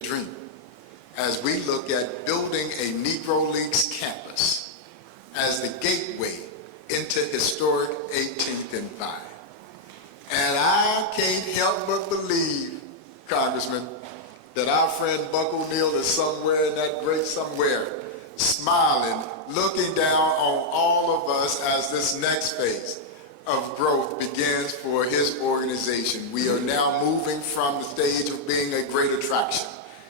dream as we look at building a Negro Leagues campus as the gateway into historic 18th and Vine. And I can't help but believe, Congressman, that our friend Buck O'Neill is somewhere in that great somewhere, smiling, looking down on all of us as this next phase of growth begins for his organization. We are now moving from the stage of being a great attraction,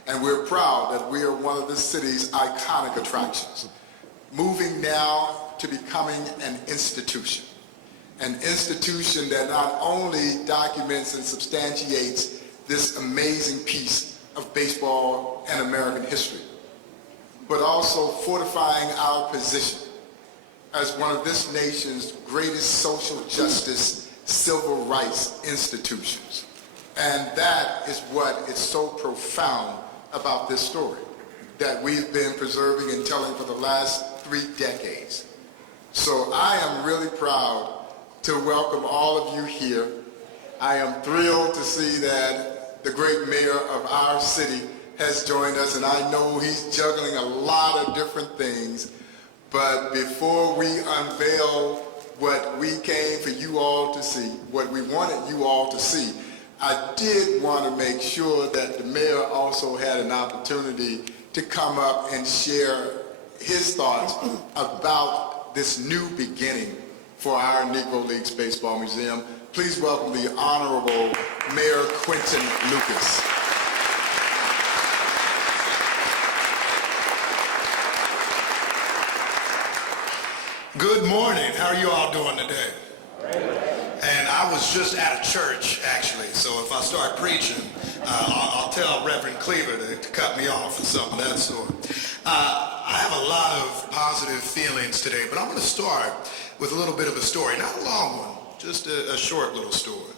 and we're proud that we are one of the city's iconic attractions, moving now to becoming an institution that not only documents and substantiates this amazing piece of baseball and American history, but also fortifying our position as one of this nation's greatest social justice, civil rights institutions. And that is what is so profound about this story that we've been preserving and telling for the last 3 decades. So I am really proud to welcome all of you here. I am thrilled to see that the great mayor of our city has joined us, and I know he's juggling a lot of different things. But before we unveil what we came for you all to see, what we wanted you all to see, I did want to make sure that the mayor also had an opportunity to come up and share his thoughts about this new beginning for our Negro Leagues Baseball Museum. Please welcome the Honorable Mayor Quinton Lucas. Good morning. How are you all doing today? And I was just at a church, actually, so if I start preaching, I'll tell Reverend Cleaver to cut me off or something of that sort. I have a lot of positive feelings today, but I'm going to start with a little bit of a story. Not a long one, just a short little story.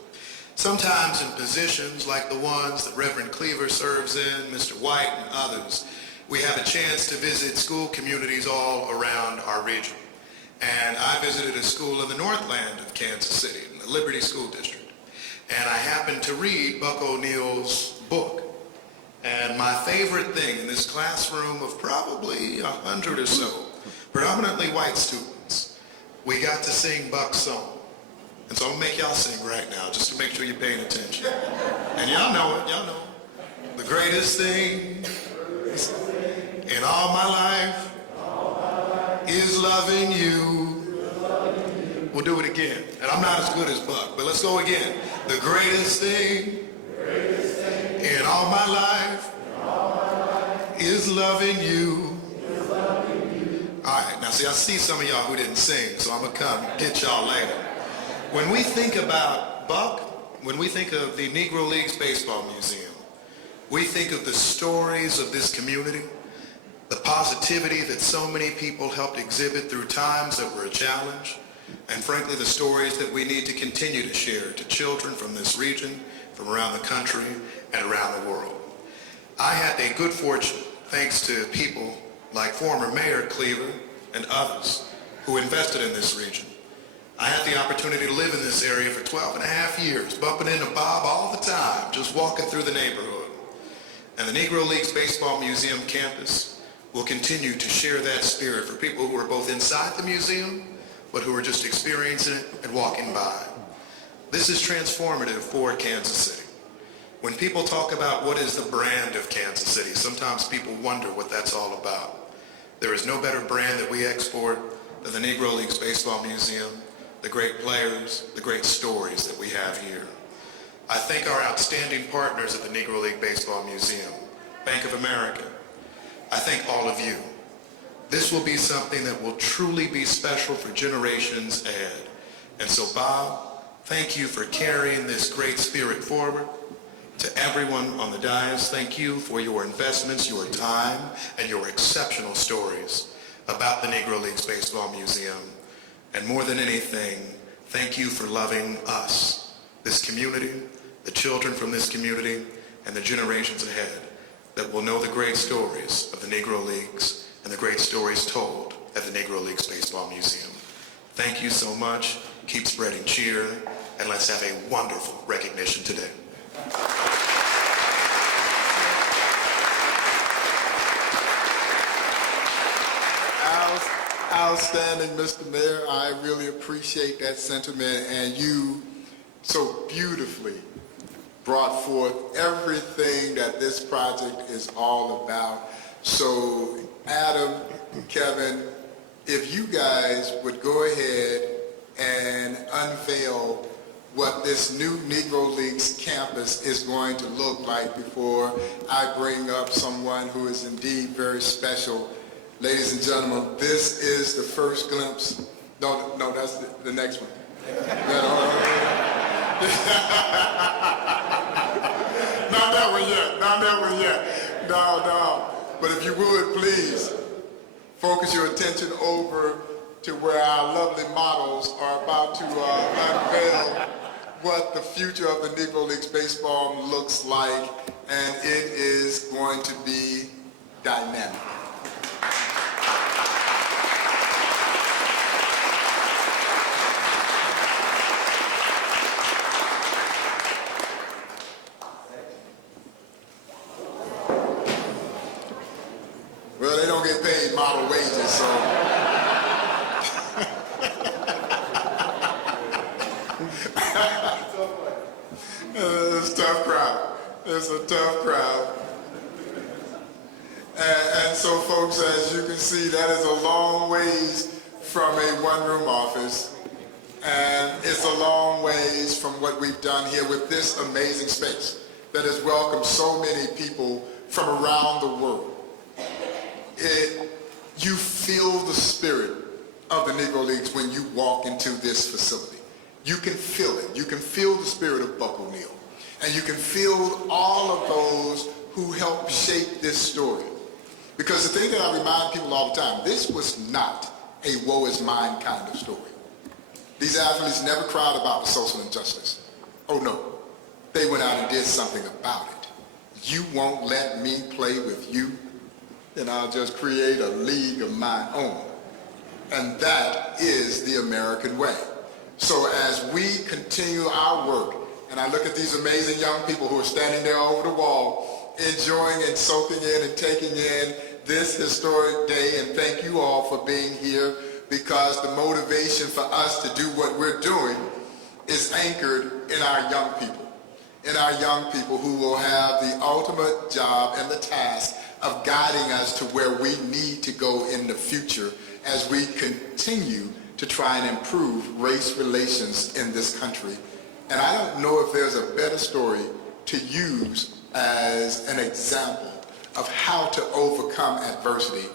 Sometimes in positions like the ones that Reverend Cleaver serves in, Mr. White and others, we have a chance to visit school communities all around our region. And I visited a school in the Northland of Kansas City, in the Liberty School District. And I happened to read Buck O'Neill's book. And my favorite thing in this classroom of probably 100 or so, predominantly white students, we got to sing Buck's song. And so I'm gonna make y'all sing right now, just to make sure you're paying attention. And y'all know it, y'all know it. The greatest thing in all my life is loving you. We'll do it again. And I'm not as good as Buck, but let's go again. The greatest thing in all my life is loving you. All right, now see, I see some of y'all who didn't sing, so I'm gonna come get y'all later. When we think about Buck, when we think of the Negro Leagues Baseball Museum, we think of the stories of this community, the positivity that so many people helped exhibit through times that were a challenge, and frankly, the stories that we need to continue to share to children from this region, from around the country, and around the world. I had a good fortune, thanks to people like former Mayor Cleaver and others who invested in this region. I had the opportunity to live in this area for 12 and a half years, bumping into Bob all the time, just walking through the neighborhood. And the Negro Leagues Baseball Museum campus will continue to share that spirit for people who are both inside the museum, but who are just experiencing it and walking by. This is transformative for Kansas City. When people talk about what is the brand of Kansas City, sometimes people wonder what that's all about. There is no better brand that we export than the Negro Leagues Baseball Museum, the great players, the great stories that we have here. I thank our outstanding partners at the Negro League Baseball Museum, Bank of America. I thank all of you. This will be something that will truly be special for generations ahead. And so, Bob, thank you for carrying this great spirit forward. To everyone on the dais, thank you for your investments, your time, and your exceptional stories about the Negro Leagues Baseball Museum. And more than anything, thank you for loving us, this community, the children from this community, and the generations ahead that will know the great stories of the Negro Leagues and the great stories told at the Negro Leagues Baseball Museum. Thank you so much. Keep spreading cheer, and let's have a wonderful recognition today. Outstanding, Mr. Mayor. I really appreciate that sentiment, and you so beautifully brought forth everything that this project is all about. So, Adam, Kevin, if you guys would go ahead and unveil what this new Negro Leagues campus is going to look like before I bring up someone who is indeed very special. Ladies and gentlemen, this is the first glimpse. No, that's the next one. Not that one yet. No. But if you would, please, focus your attention over to where our lovely models are about to unveil what the future of the Negro Leagues Baseball looks like, and it is going to be dynamic. Well, they don't get paid model wages, so. It's a tough crowd. It's a tough crowd. And so, folks, as you can see, that is a long ways from a one-room office. And it's a long ways from what we've done here with this amazing space that has welcomed so many people from around the world. You feel the spirit of the Negro Leagues when you walk into this facility. You can feel it. You can feel the spirit of Buck O'Neil. And you can feel all of those who helped shape this story. Because the thing that I remind people all the time, this was not a woe is mine kind of story. These athletes never cried about the social injustice. Oh no, they went out and did something about it. You won't let me play with you, then I'll just create a league of my own. And that is the American way. So as we continue our work, and I look at these amazing young people who are standing there over the wall, enjoying and soaking in and taking in this historic day, and thank you all for being here, because the motivation for us to do what we're doing is anchored in our young people who will have the ultimate job and the task of guiding us to where we need to go in the future as we continue to try and improve race relations in this country. And I don't know if there's a better story to use as an example of how to overcome adversity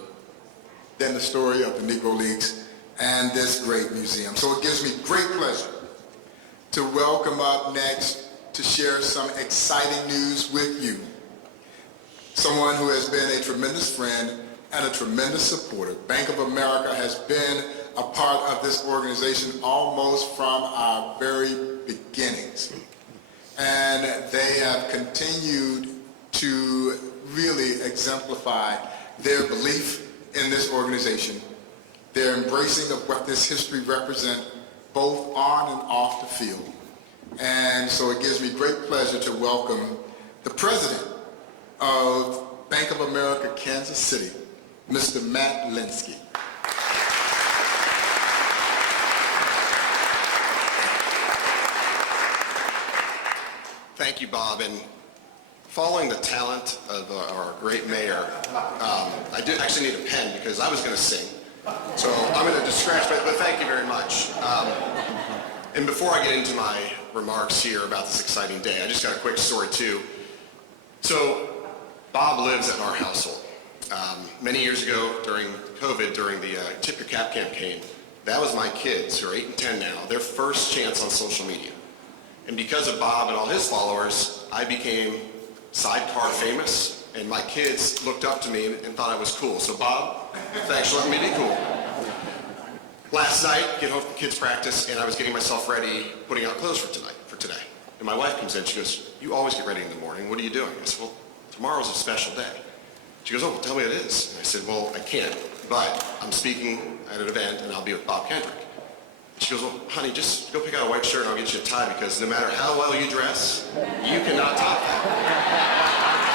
than the story of the Negro Leagues and this great museum. So it gives me great pleasure to welcome up next to share some exciting news with you someone who has been a tremendous friend and a tremendous supporter. Bank of America has been a part of this organization almost from our very beginnings. And they have continued to really exemplify their belief in this organization, their embracing of what this history represents, both on and off the field. And so it gives me great pleasure to welcome the president of Bank of America, Kansas City, Mr. Matt Linsky. Thank you, Bob. And following the talent of our great mayor, I did actually need a pen because I was going to sing. So I'm going to just scratch, but thank you very much. And before I get into my remarks here about this exciting day, I just got a quick story too. So Bob lives at our household. Many years ago during COVID, during the Tip Your Cap campaign, that was my kids, who are 8 and 10 now, their first chance on social media. And because of Bob and all his followers, I became sidecar famous, and my kids looked up to me and thought I was cool. So Bob, thanks for letting me be cool. Last night, get home from kids' practice, and I was getting myself ready, putting out clothes for today. And my wife comes in, she goes, "You always get ready in the morning, what are you doing?" I said, "Well, tomorrow's a special day." She goes, "Oh, well, tell me what it is." And I said, "Well, I can't, but I'm speaking at an event, and I'll be with Bob Kendrick." She goes, "Well, honey, just go pick out a white shirt and I'll get you a tie, because no matter how well you dress, you cannot top that."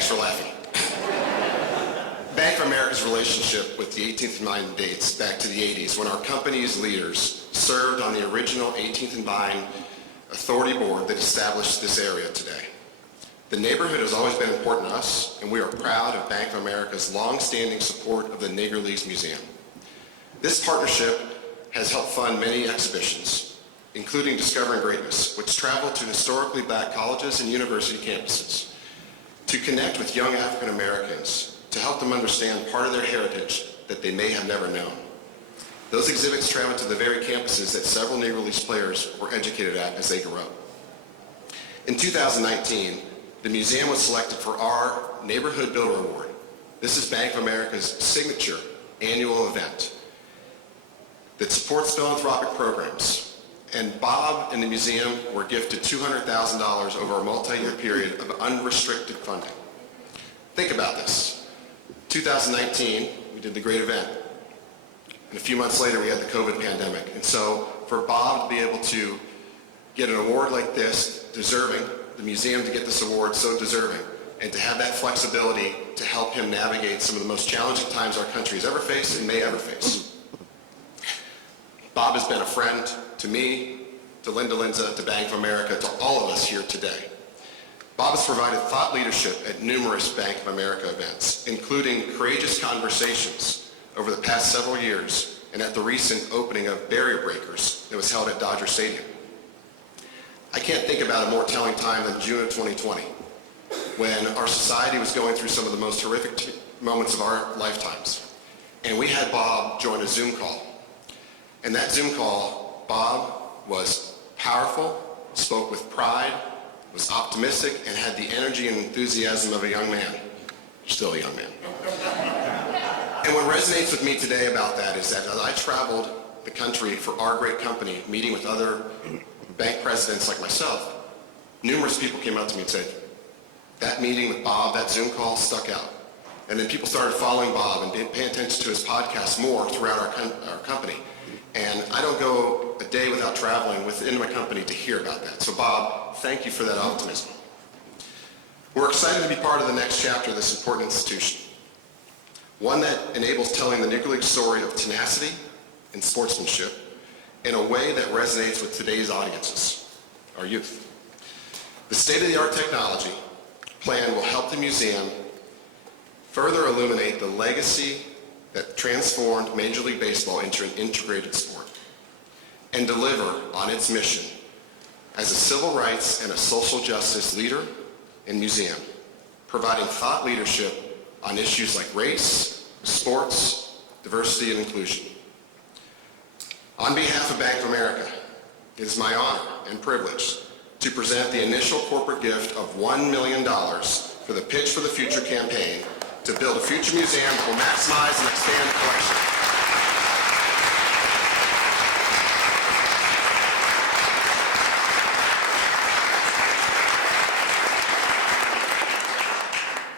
Thanks for laughing. Bank of America's relationship with the 18th and Vine dates back to the 80s when our company's leaders served on the original 18th and Vine Authority Board that established this area today. The neighborhood has always been important to us, and we are proud of Bank of America's long-standing support of the Negro Leagues Museum. This partnership has helped fund many exhibitions, including Discovering Greatness, which traveled to historically black colleges and university campuses to connect with young African Americans, to help them understand part of their heritage that they may have never known. Those exhibits traveled to the very campuses that several Negro Leagues players were educated at as they grew up. In 2019, the museum was selected for our Neighborhood Builder Award. This is Bank of America's signature annual event that supports philanthropic programs. And Bob and the museum were gifted $200,000 over a multi-year period of unrestricted funding. Think about this. 2019, we did the great event. And a few months later, we had the COVID pandemic. And so for Bob to be able to get an award like this, deserving, the museum to get this award, so deserving, and to have that flexibility to help him navigate some of the most challenging times our country has ever faced and may ever face. Bob has been a friend to me, to Linda Linza, to Bank of America, to all of us here today. Bob has provided thought leadership at numerous Bank of America events, including courageous conversations over the past several years and at the recent opening of Barrier Breakers that was held at Dodger Stadium. I can't think about a more telling time than June of 2020, when our society was going through some of the most horrific moments of our lifetimes. And we had Bob join a Zoom call. And that Zoom call, Bob was powerful, spoke with pride, was optimistic, and had the energy and enthusiasm of a young man. Still a young man. And what resonates with me today about that is that as I traveled the country for our great company, meeting with other bank presidents like myself, numerous people came up to me and said, that meeting with Bob, that Zoom call stuck out. And then people started following Bob and paying attention to his podcast more throughout our company. And I don't go a day without traveling within my company to hear about that. So Bob, thank you for that optimism. We're excited to be part of the next chapter of this important institution. One that enables telling the Negro League story of tenacity and sportsmanship in a way that resonates with today's audiences, our youth. The state-of-the-art technology plan will help the museum further illuminate the legacy that transformed Major League Baseball into an integrated sport and deliver on its mission as a civil rights and a social justice leader and museum, providing thought leadership on issues like race, sports, diversity, and inclusion. On behalf of Bank of America, it is my honor and privilege to present the initial corporate gift of $1 million for the Pitch for the Future campaign to build a future museum that will maximize and expand the collection.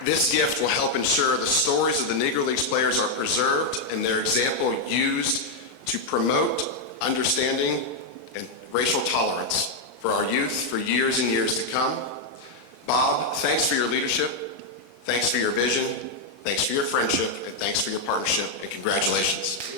This gift will help ensure the stories of the Negro Leagues players are preserved and their example used to promote understanding and racial tolerance for our youth for years and years to come. Bob, thanks for your leadership, thanks for your vision, thanks for your friendship, and thanks for your partnership, and congratulations.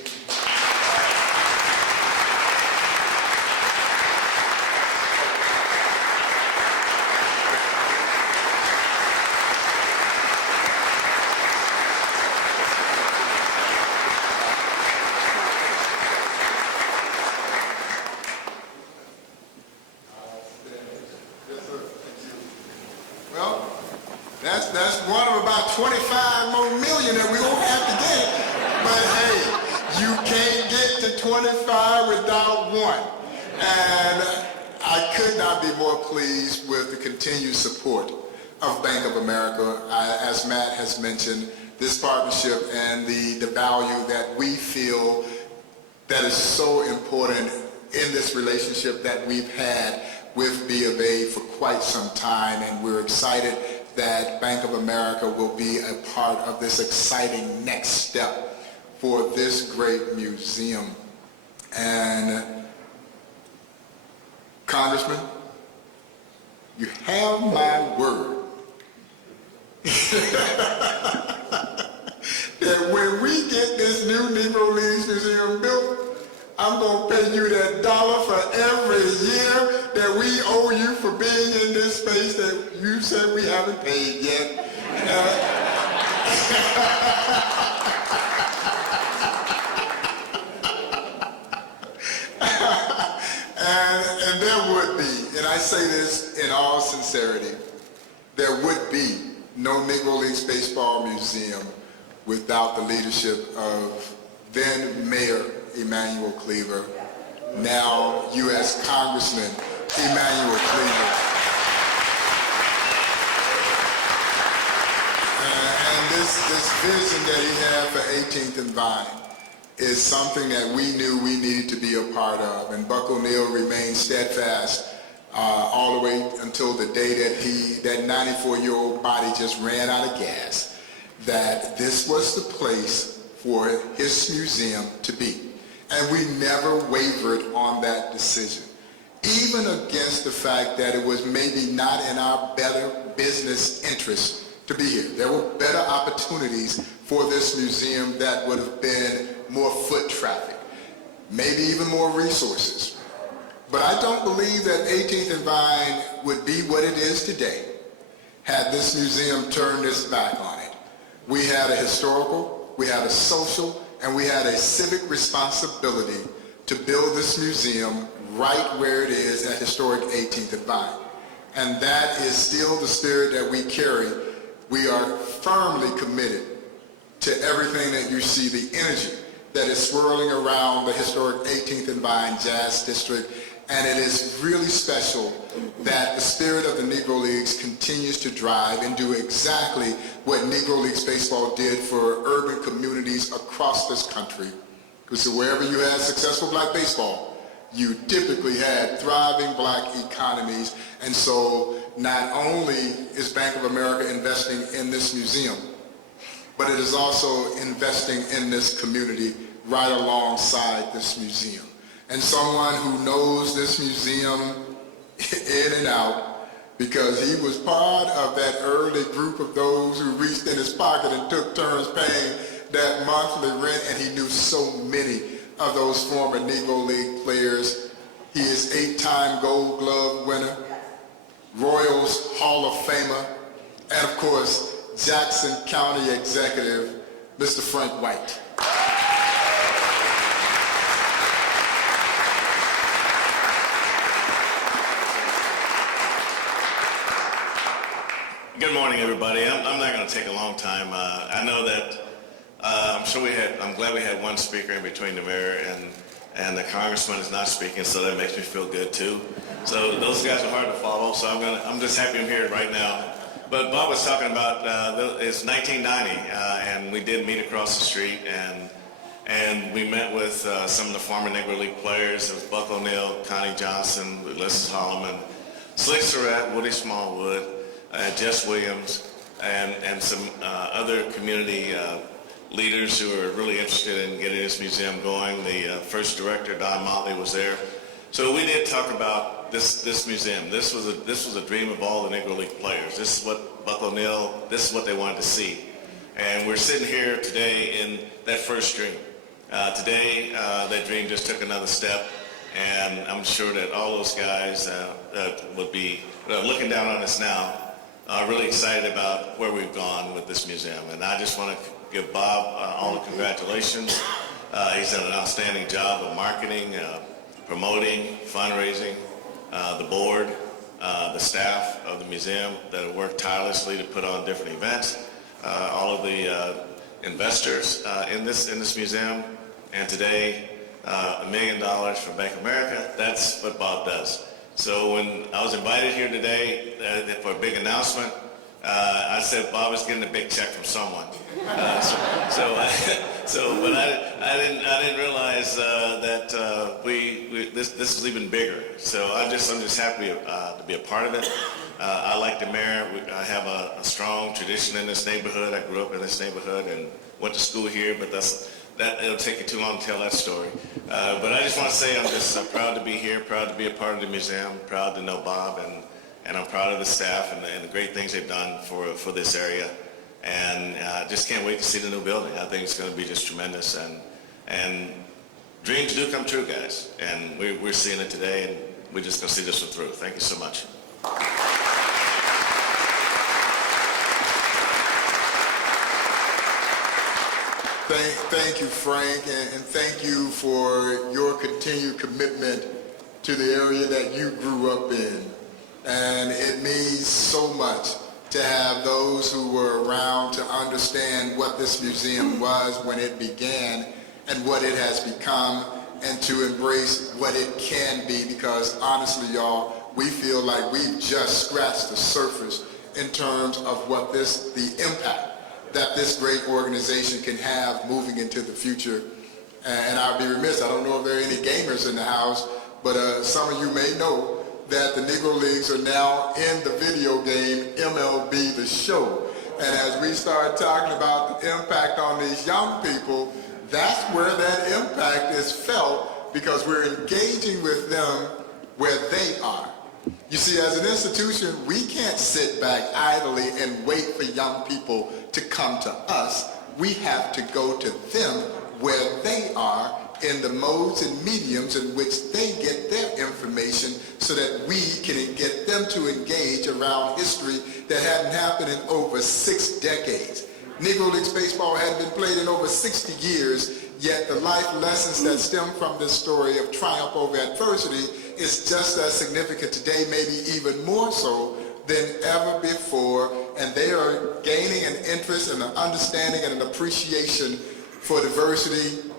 That's one of about 25 more million that we won't have to get. But hey, you can't get to 25 without one. And I could not be more pleased with the continued support of Bank of America. As Matt has mentioned, this partnership and the value that we feel that is so important in this relationship that we've had with B of A for quite some time, and we're excited that Bank of America will be a part of this exciting next step for this great museum. And Congressman, you have my word that when we get this new Negro Leagues Museum built, I'm going to pay you that dollar for every year that we owe you for being in this space that you said we haven't paid yet. And there would be, and I say this in all sincerity, there would be no Negro Leagues Baseball Museum without the leadership of then Mayor Emanuel Cleaver, now U.S. Congressman Emanuel Cleaver. And this vision that he had for 18th and Vine is something that we knew we needed to be a part of. And Buck O'Neil remained steadfast all the way until the day that that 94-year-old body just ran out of gas, that this was the place for his museum to be. And we never wavered on that decision, even against the fact that it was maybe not in our better business interest to be here. There were better opportunities for this museum that would have been more foot traffic, maybe even more resources. But I don't believe that 18th and Vine would be what it is today had this museum turned its back on it. We had a historical, we had a social, and we had a civic responsibility to build this museum right where it is at historic 18th and Vine. And that is still the spirit that we carry. We are firmly committed to everything that you see, the energy that is swirling around the historic 18th and Vine Jazz District. And it is really special that the spirit of the Negro Leagues continues to drive and do exactly what Negro Leagues Baseball did for urban communities across this country. Because wherever you had successful black baseball, you typically had thriving black economies. And so not only is Bank of America investing in this museum, but it is also investing in this community right alongside this museum. And someone who knows this museum in and out, because he was part of that early group of those who reached in his pocket and took turns paying that monthly rent, and he knew so many of those former Negro League players. He is 8-time Gold Glove winner, Royals Hall of Famer, and of course, Jackson County Executive, Mr. Frank White. Good morning, everybody. I'm not going to take a long time. I know that I'm glad we had one speaker in between the mayor and the congressman is not speaking, so that makes me feel good too. So those guys are hard to follow. So I'm just happy I'm here right now. But Bob was talking about it's 1990, and we did meet across the street, and we met with some of the former Negro League players. It was Buck O'Neil, Connie Johnson, Ulysses Holloman, Slick Surratt, Woody Smallwood, Jess Williams, and some other community leaders who are really interested in getting this museum going. The first director, Don Motley, was there. So we did talk about this museum. This was a dream of all the Negro League players. This is what Buck O'Neil, this is what they wanted to see. And we're sitting here today in that first dream. Today, that dream just took another step, and I'm sure that all those guys would be looking down on us now, really excited about where we've gone with this museum. And I just want to give Bob all the congratulations. He's done an outstanding job of marketing, promoting, fundraising, the board, the staff of the museum that have worked tirelessly to put on different events, all of the investors in this museum, and today $1 million from Bank of America. That's what Bob does. So when I was invited here today for a big announcement, I said Bob is getting a big check from someone. But I didn't realize that this is even bigger. So I'm just happy to be a part of it. I like the mayor. I have a strong tradition in this neighborhood. I grew up in this neighborhood and went to school here, but it'll take you too long to tell that story. But I just want to say I'm just proud to be here, proud to be a part of the museum, proud to know Bob, and I'm proud of the staff and the great things they've done for this area. and just can't wait to see the new building. I think it's going to be just tremendous, and dreams do come true, guys, and we're seeing it today, and we're just going to see this one through. Thank you so much. Thank you, Frank, and thank you for your continued commitment to the area that you grew up in. And it means so much to have those who were around to understand what this museum was when it began and what it has become, and to embrace what it can be, because honestly, y'all, we feel like we've just scratched the surface in terms of what the impact that this great organization can have moving into the future. And I'll be remiss, I don't know if there are any gamers in the house, but some of you may know that the Negro Leagues are now in the video game MLB The Show. And as we start talking about the impact on these young people, that's where that impact is felt, because we're engaging with them where they are. You see, as an institution, we can't sit back idly and wait for young people to come to us. We have to go to them where they are, in the modes and mediums in which they get their information, so that we can get them to engage around history that hadn't happened in over 6 decades. Negro Leagues Baseball hadn't been played in over 60 years, yet the life lessons that stem from this story of triumph over adversity is just as significant today, maybe even more so than ever before, and they are gaining an interest and an understanding and an appreciation for diversity,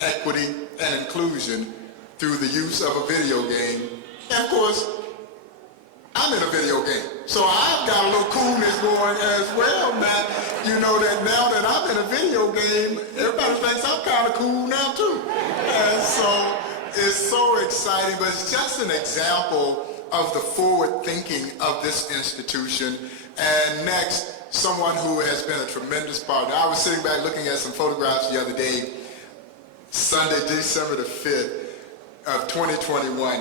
equity, and inclusion through the use of a video game. And of course, I'm in a video game, so I've got a little coolness going as well, Matt. You know that now that I'm in a video game, everybody thinks I'm kind of cool now too. And so it's so exciting, but it's just an example of the forward thinking of this institution. And next, someone who has been a tremendous partner. I was sitting back looking at some photographs the other day, Sunday, December the 5th of 2021,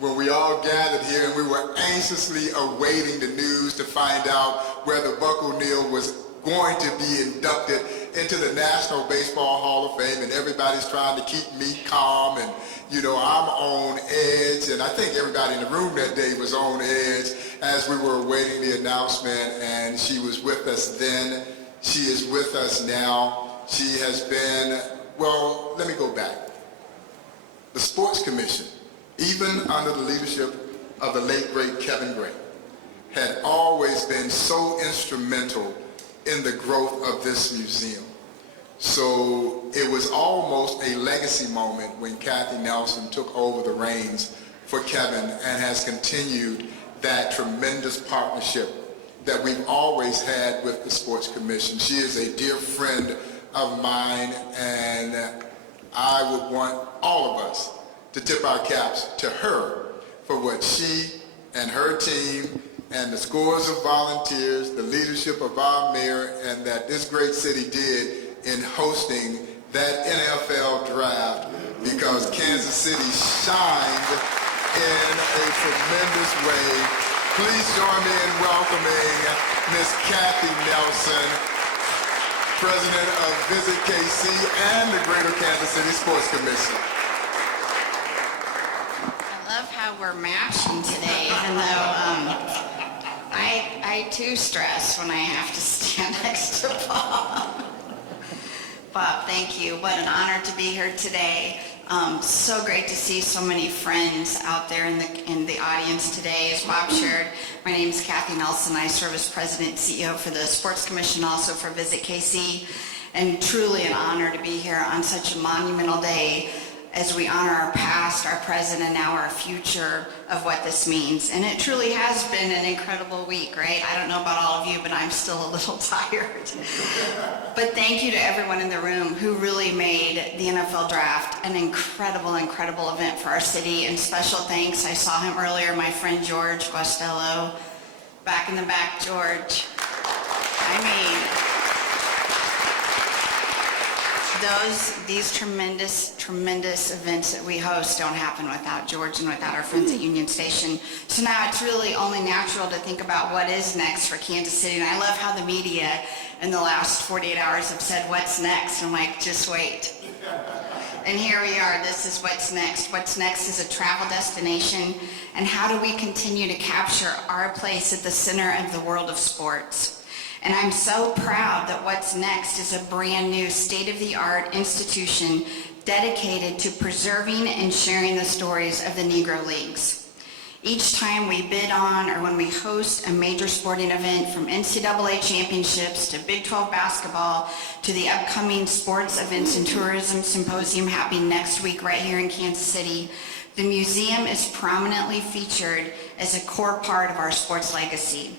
when we all gathered here and we were anxiously awaiting the news to find out whether Buck O'Neil was going to be inducted into the National Baseball Hall of Fame, and everybody's trying to keep me calm, and you know, I'm on edge, and I think everybody in the room that day was on edge as we were awaiting the announcement. And she was with us then, she is with us now. She has been, well, let me go back. The Sports Commission, even under the leadership of the late great Kevin Gray, had always been so instrumental in the growth of this museum. So it was almost a legacy moment when Kathy Nelson took over the reins for Kevin, and has continued that tremendous partnership that we've always had with the Sports Commission. She is a dear friend of mine, and I would want all of us to tip our caps to her for what she and her team and the scores of volunteers, the leadership of our mayor, and that this great city did in hosting that NFL draft, because Kansas City shined in a tremendous way. Please join me in welcoming Miss Kathy Nelson, President of Visit KC and the Greater Kansas City Sports Commission. I love how we're matching today, even though I too stress when I have to stand next to Bob. Bob, thank you. What an honor to be here today. So great to see so many friends out there in the audience today. As Bob shared, my name is Kathy Nelson. I serve as President and CEO for the Sports Commission, also for Visit KC, and truly an honor to be here on such a monumental day as we honor our past, our present, and now our future of what this means. And it truly has been an incredible week, right? I don't know about all of you, but I'm still a little tired. But thank you to everyone in the room who really made the NFL Draft an incredible, incredible event for our city. And special thanks, I saw him earlier, my friend George Guastello. Back in the back, George. I mean, these tremendous events that we host don't happen without George and without our friends at Union Station. So now it's really only natural to think about what is next for Kansas City. And I love how the media in the last 48 hours have said, what's next? I'm like, just wait. And here we are, this is what's next. What's next is a travel destination, and how do we continue to capture our place at the center of the world of sports? And I'm so proud that what's next is a brand new state-of-the-art institution dedicated to preserving and sharing the stories of the Negro Leagues. Each time we bid on or when we host a major sporting event, from NCAA championships to Big 12 basketball to the upcoming Sports Events and Tourism Symposium happening next week right here in Kansas City, the museum is prominently featured as a core part of our sports legacy.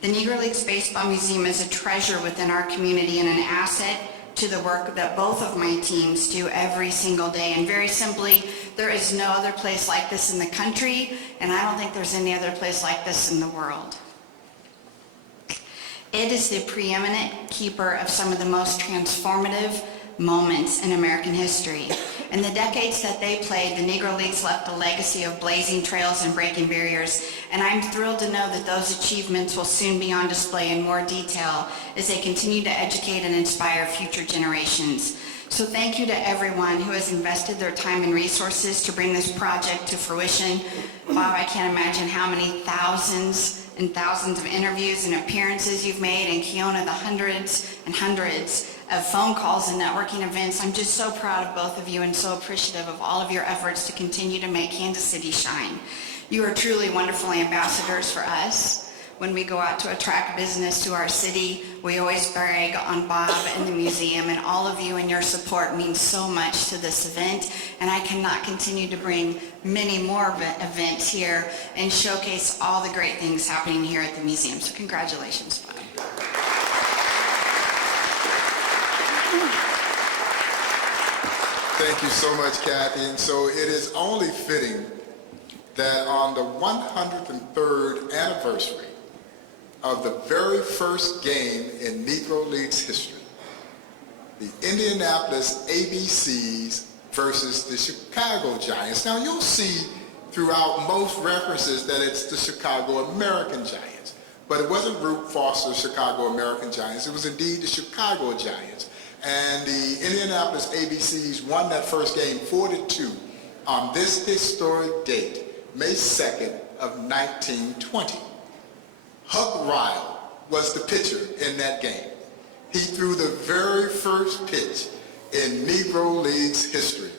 The Negro Leagues Baseball Museum is a treasure within our community and an asset to the work that both of my teams do every single day. And very simply, there is no other place like this in the country, and I don't think there's any other place like this in the world. It is the preeminent keeper of some of the most transformative moments in American history. In the decades that they played, the Negro Leagues left a legacy of blazing trails and breaking barriers, and I'm thrilled to know that those achievements will soon be on display in more detail as they continue to educate and inspire future generations. So thank you to everyone who has invested their time and resources to bring this project to fruition. Bob, I can't imagine how many thousands and thousands of interviews and appearances you've made, and Keona, the hundreds and hundreds of phone calls and networking events. I'm just so proud of both of you and so appreciative of all of your efforts to continue to make Kansas City shine. You are truly wonderful ambassadors for us. When we go out to attract business to our city, we always brag on Bob and the museum, and all of you and your support means so much to this event, and I cannot continue to bring many more events here and showcase all the great things happening here at the museum. So congratulations, Bob. Thank you so much, Kathy. And so it is only fitting that on the 103rd anniversary of the very first game in Negro Leagues history, the Indianapolis ABCs versus the Chicago Giants. Now you'll see throughout most references that it's the Chicago American Giants, but it wasn't Rube Foster's Chicago American Giants. It was indeed the Chicago Giants. And the Indianapolis ABCs won that first game 4-2 on this historic date, May 2nd of 1920. Huck Ryle was the pitcher in that game. He threw the very first pitch in Negro Leagues history.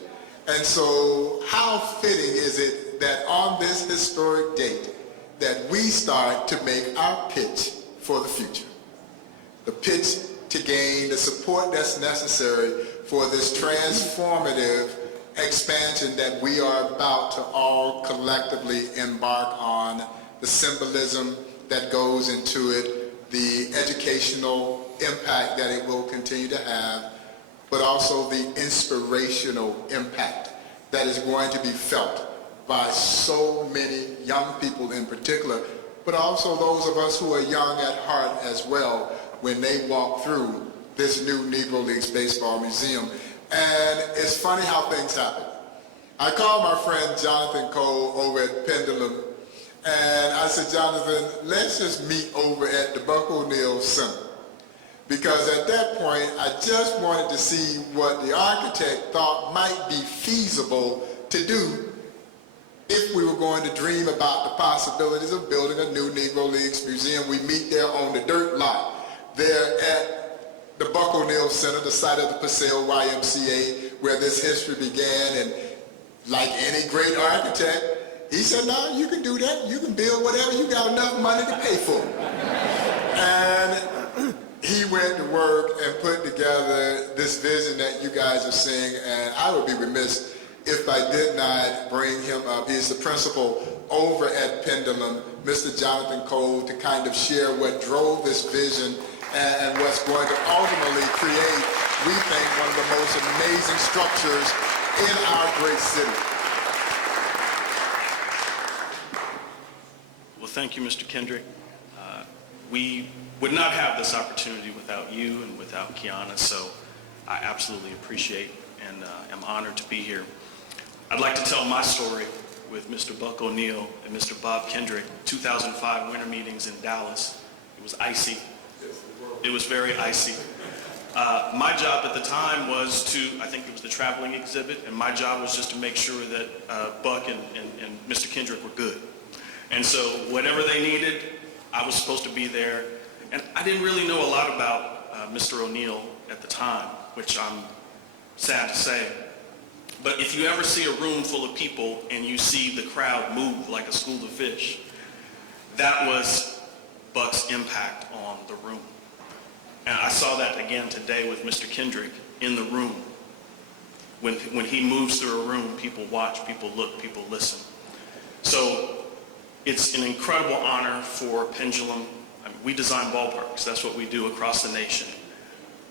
And so how fitting is it that on this historic date that we start to make our pitch for the future? The pitch to gain the support that's necessary for this transformative expansion that we are about to all collectively embark on, the symbolism that goes into it, the educational impact that it will continue to have, but also the inspirational impact that is going to be felt by so many young people in particular, but also those of us who are young at heart as well, when they walk through this new Negro Leagues Baseball Museum. And it's funny how things happen. I called my friend Jonathan Cole over at Pendulum, and I said, Jonathan, let's just meet over at the Buck O'Neill Center. Because at that point, I just wanted to see what the architect thought might be feasible to do if we were going to dream about the possibilities of building a new Negro Leagues Museum. We meet there on the dirt lot, there at the Buck O'Neill Center, the site of the Paseo YMCA, where this history began. And like any great architect, he said, no, you can do that. You can build whatever. You got enough money to pay for. And he went to work and put together this vision that you guys are seeing. And I would be remiss if I did not bring him up. He's the principal over at Pendulum, Mr. Jonathan Cole, to kind of share what drove this vision and what's going to ultimately create, we think, one of the most amazing structures in our great city. Well, thank you, Mr. Kendrick. We would not have this opportunity without you and without Kiana, so I absolutely appreciate and am honored to be here. I'd like to tell my story with Mr. Buck O'Neill and Mr. Bob Kendrick, 2005 winter meetings in Dallas. It was icy. it was very icy. My job at the time was to, I think it was the traveling exhibit, and my job was just to make sure that Buck and Mr. Kendrick were good. And so whatever they needed, I was supposed to be there. And I didn't really know a lot about Mr. O'Neill at the time, which I'm sad to say. But if you ever see a room full of people and you see the crowd move like a school of fish, that was Buck's impact on the room. And I saw that again today with Mr. Kendrick in the room. When he moves through a room, people watch, people look, people listen. So it's an incredible honor for Pendulum. I mean, we design ballparks. That's what we do across the nation.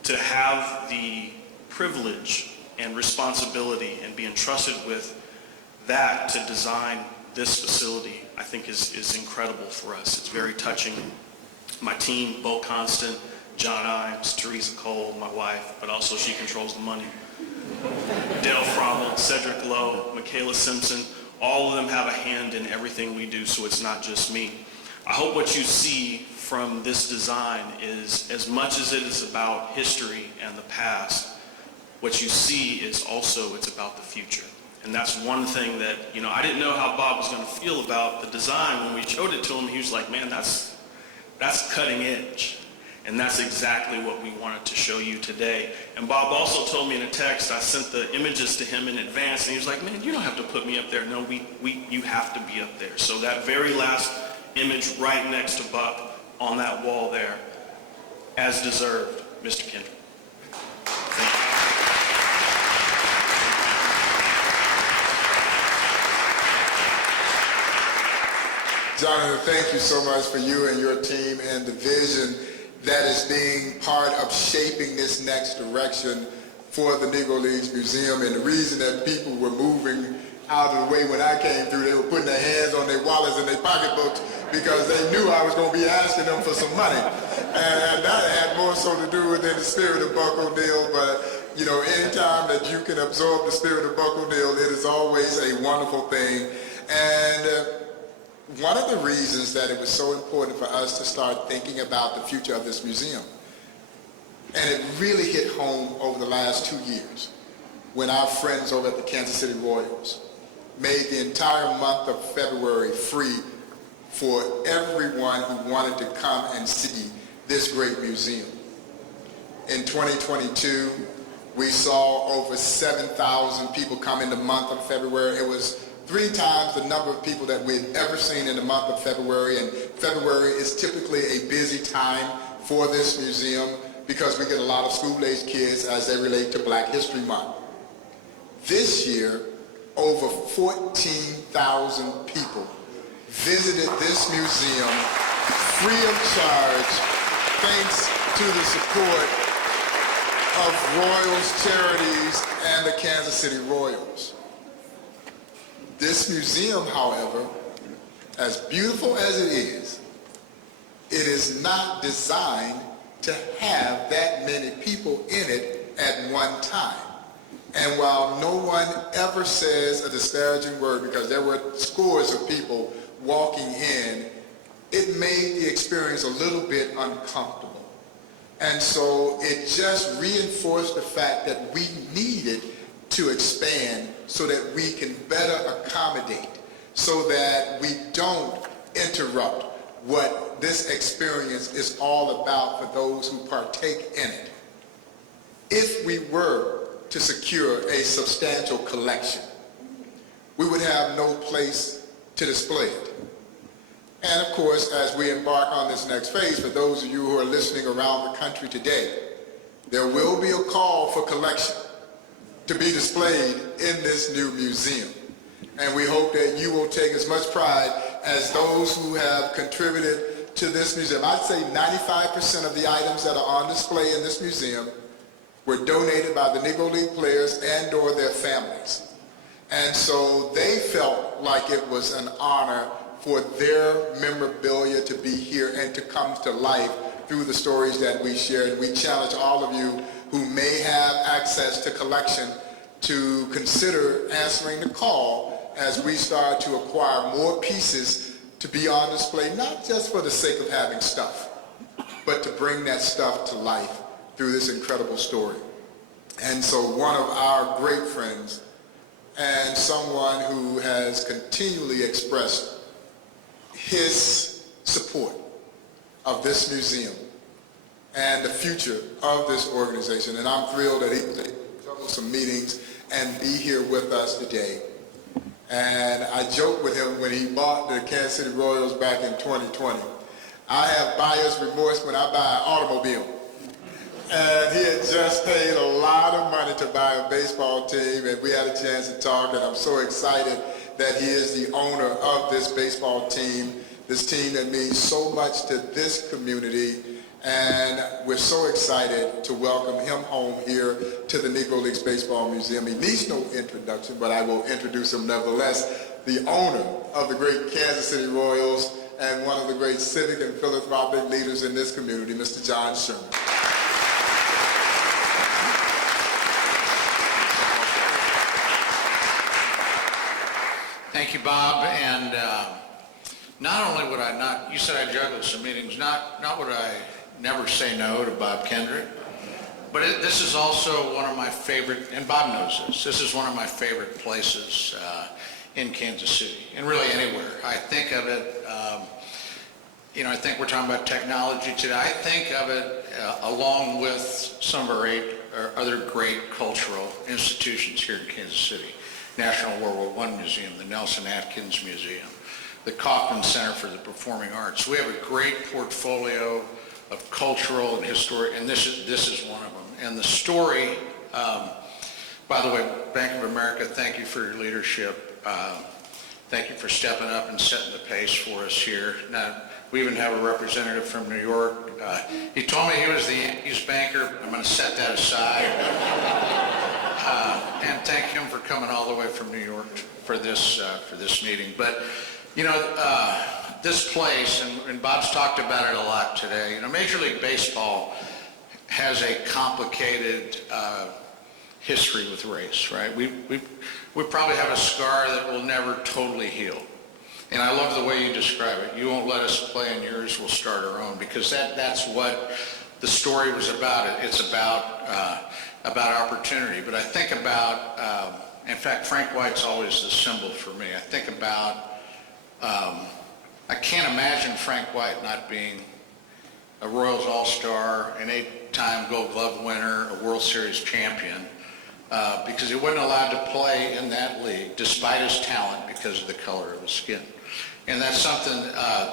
To have the privilege and responsibility and be entrusted with that to design this facility, I think is incredible for us. It's very touching. My team, Bo Constant, John Ives, Teresa Cole, my wife, but also she controls the money. Dale Frommel, Cedric Lowe, Michaela Simpson, all of them have a hand in everything we do, so it's not just me. I hope what you see from this design is, as much as it is about history and the past, what you see is also it's about the future. And that's one thing that, I didn't know how Bob was going to feel about the design. When we showed it to him, he was like, man, that's cutting edge. And that's exactly what we wanted to show you today. And Bob also told me in a text, I sent the images to him in advance, and he was like, man, you don't have to put me up there. No, you have to be up there. So that very last image right next to Buck on that wall there, as deserved, Mr. Kendrick. Thank you. Jonathan, thank you so much for you and your team and the vision that is being part of shaping this next direction for the Negro Leagues Museum. And the reason that people were moving out of the way when I came through, they were putting their hands on their wallets and their pocketbooks because they knew I was going to be asking them for some money. And that had more so to do with the spirit of Buck O'Neill. But, anytime that you can absorb the spirit of Buck O'Neill, it is always a wonderful thing. And one of the reasons that it was so important for us to start thinking about the future of this museum, and it really hit home over the last 2 years, when our friends over at the Kansas City Royals made the entire month of February free for everyone who wanted to come and see this great museum. In 2022, we saw over 7,000 people come in the month of February. It was 3 times the number of people that we had ever seen in the month of February, and February is typically a busy time for this museum because we get a lot of school-aged kids as they relate to Black History Month. This year, over 14,000 people visited this museum free of charge thanks to the support of Royals Charities and the Kansas City Royals. This museum, however, as beautiful as it is not designed to have that many people in it at one time. And while no one ever says a disparaging word, because there were scores of people walking in, it made the experience a little bit uncomfortable. And so it just reinforced the fact that we needed to expand so that we can better accommodate, so that we don't interrupt what this experience is all about for those who partake in it. If we were to secure a substantial collection, we would have no place to display it. And of course, as we embark on this next phase, for those of you who are listening around the country today, there will be a call for collection to be displayed in this new museum. And we hope that you will take as much pride as those who have contributed to this museum. I'd say 95% of the items that are on display in this museum were donated by the Negro League players and or their families. And so they felt like it was an honor for their memorabilia to be here and to come to life through the stories that we shared. And we challenge all of you who may have access to collection to consider answering the call as we start to acquire more pieces to be on display, not just for the sake of having stuff, but to bring that stuff to life through this incredible story. And so one of our great friends and someone who has continually expressed his support of this museum and the future of this organization, and I'm thrilled that he was able to juggle some meetings and be here with us today. And I joked with him when he bought the Kansas City Royals back in 2020. I have buyer's remorse when I buy an automobile. And he had just paid a lot of money to buy a baseball team, and we had a chance to talk, and I'm so excited that he is the owner of this baseball team, this team that means so much to this community, and we're so excited to welcome him home here to the Negro Leagues Baseball Museum. He needs no introduction, but I will introduce him nevertheless, the owner of the great Kansas City Royals and one of the great civic and philanthropic leaders in this community, Mr. John Sherman. Thank you, Bob. And not only would I not, you said I juggled some meetings, not would I never say no to Bob Kendrick, but this is also one of my favorite, and Bob knows this is one of my favorite places in Kansas City, and really anywhere. I think of it, I think we're talking about technology today. I think of it along with some of our other great cultural institutions here in Kansas City. National World War I Museum, the Nelson Atkins Museum, the Kaufman Center for the Performing Arts. We have a great portfolio of cultural and historic, and this is one of them. And the story, by the way, Bank of America, thank you for your leadership. Thank you for stepping up and setting the pace for us here. Now, we even have a representative from New York. He told me he was the Yankees banker. I'm going to set that aside. And thank him for coming all the way from New York for this meeting. But this place, and Bob's talked about it a lot today. Major League Baseball has a complicated history with race, right? We probably have a scar that will never totally heal. And I love the way you describe it. You won't let us play in yours, we'll start our own, because that's what the story was about. It's about opportunity. But I think about, in fact, Frank White's always the symbol for me. I think about, I can't imagine Frank White not being a Royals All-Star, an 8-time Gold Glove winner, a World Series champion, because he wasn't allowed to play in that league despite his talent because of the color of his skin. And that's something,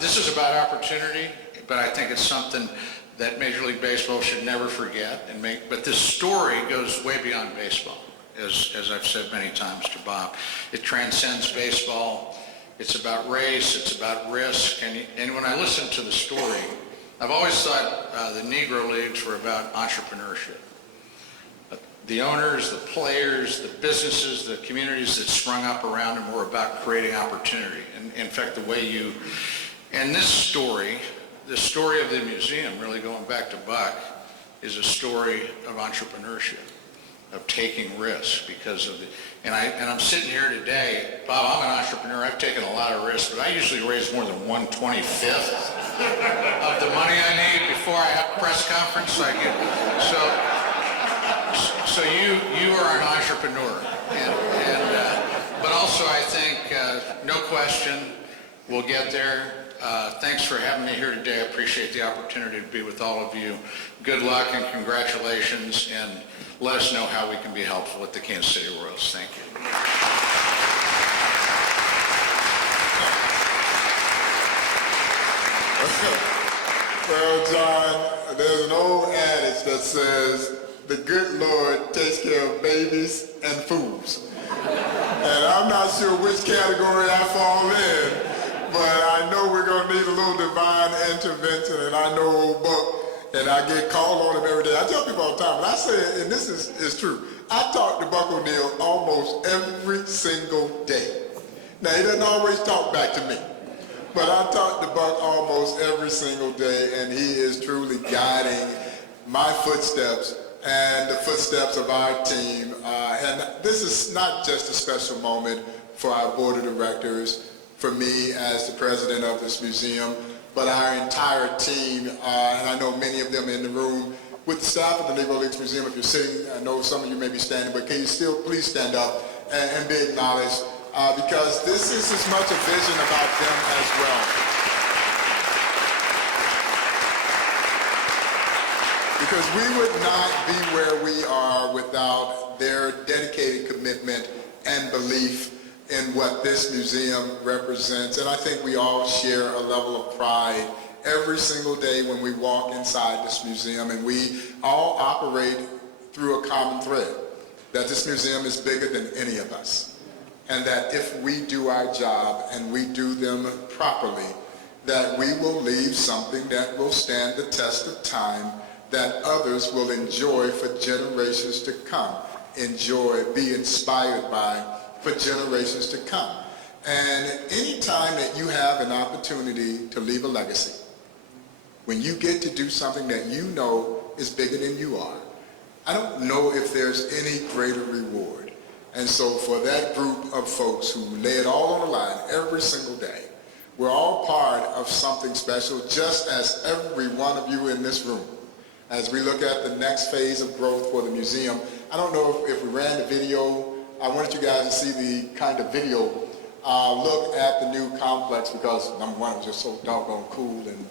this is about opportunity, but I think it's something that Major League Baseball should never forget but this story goes way beyond baseball, as I've said many times to Bob. It transcends baseball. It's about race, it's about risk, and when I listen to the story, I've always thought the Negro Leagues were about entrepreneurship. The owners, the players, the businesses, the communities that sprung up around them were about creating opportunity. And in fact, and this story, the story of the museum, really going back to Buck, is a story of entrepreneurship, of taking risks because of and I'm sitting here today, Bob, I'm an entrepreneur, I've taken a lot of risks, but I usually raise more than 1/25th of the money I need before I have a press conference. So you are an entrepreneur, but also I think, no question, we'll get there. Thanks for having me here today. I appreciate the opportunity to be with all of you. Good luck and congratulations, and let us know how we can be helpful with the Kansas City Royals. Thank you. Well, John, there's an old adage that says, the good Lord takes care of babies and fools. And I'm not sure which category I fall in, but I know we're going to need a little divine intervention, and I know old Buck, and I get called on him every day. I tell people all the time, and I say it, and this is true, I talk to Buck O'Neil almost every single day. Now, he doesn't always talk back to me, but I talk to Buck almost every single day, and he is truly guiding my footsteps and the footsteps of our team. And this is not just a special moment for our board of directors, for me as the president of this museum, but our entire team, and I know many of them in the room, with the staff of the Negro Leagues Museum. If you're sitting, I know some of you may be standing, but can you still please stand up and be acknowledged, because this is as much a vision about them as well. Because we would not be where we are without their dedicated commitment and belief in what this museum represents. And I think we all share a level of pride every single day when we walk inside this museum, and we all operate through a common thread, that this museum is bigger than any of us, and that if we do our job and we do them properly, that we will leave something that will stand the test of time, that others will enjoy for generations to come, enjoy, be inspired by for generations to come. And any time that you have an opportunity to leave a legacy, when you get to do something that you know is bigger than you are, I don't know if there's any greater reward. And so for that group of folks who lay it all on the line every single day, we're all part of something special, just as every one of you in this room. As we look at the next phase of growth for the museum, I don't know if we ran the video. I wanted you guys to see the kind of video look at the new complex, because number one, it was just so doggone cool, and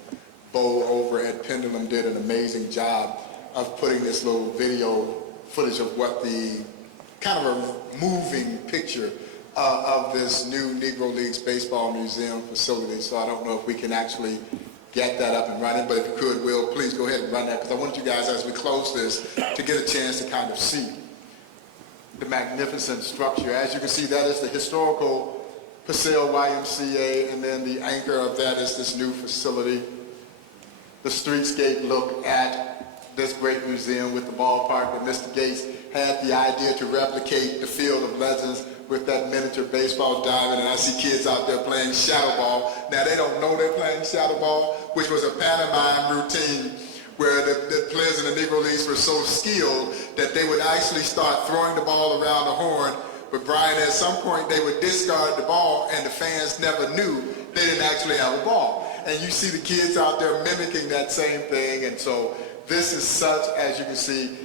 Bo over at Pendulum did an amazing job of putting this little video footage of what the kind of a moving picture of this new Negro Leagues Baseball Museum facility. So I don't know if we can actually get that up and running, but if you could, Will, please go ahead and run that, because I want you guys, as we close this, to get a chance to kind of see the magnificent structure. As you can see, that is the historical Paseo YMCA, and then the anchor of that is this new facility. The streetscape look at this great museum with the ballpark that Mr. Gates had the idea to replicate the Field of Legends with that miniature baseball diamond, and I see kids out there playing shadow ball. Now, they don't know they're playing shadow ball, which was a pantomime routine where the players in the Negro Leagues were so skilled that they would actually start throwing the ball around the horn. But Brian, at some point, they would discard the ball, and the fans never knew they didn't actually have a ball. And you see the kids out there mimicking that same thing. And so this is such, as you can see,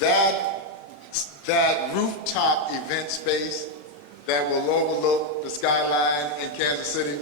that rooftop event space that will overlook the skyline in Kansas City,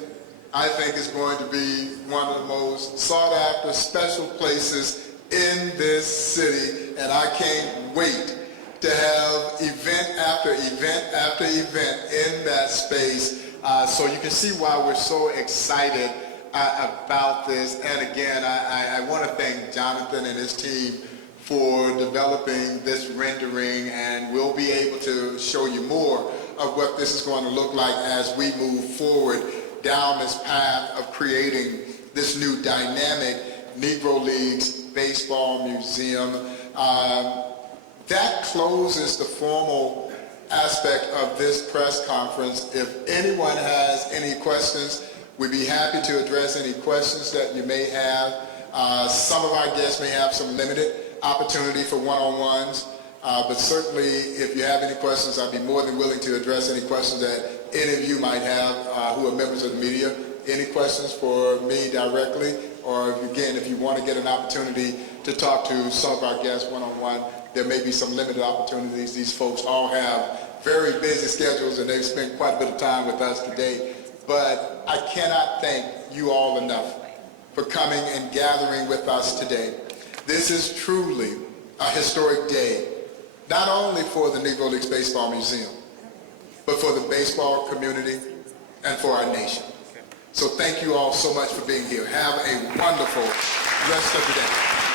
I think is going to be one of the most sought after special places in this city. And I can't wait to have event after event after event in that space. So you can see why we're so excited about this. And again, I want to thank Jonathan and his team for developing this rendering, and we'll be able to show you more of what this is going to look like as we move forward down this path of creating this new dynamic Negro Leagues Baseball Museum. That closes the formal aspect of this press conference. If anyone has any questions, we'd be happy to address any questions that you may have. Some of our guests may have some limited opportunity for one-on-ones, but certainly if you have any questions, I'd be more than willing to address any questions that any of you might have who are members of the media. Any questions for me directly, or if you want to get an opportunity to talk to some of our guests one-on-one, there may be some limited opportunities. These folks all have very busy schedules, and they've spent quite a bit of time with us today. But I cannot thank you all enough for coming and gathering with us today. This is truly a historic day, not only for the Negro Leagues Baseball Museum, but for the baseball community and for our nation. So thank you all so much for being here. Have a wonderful rest of the day.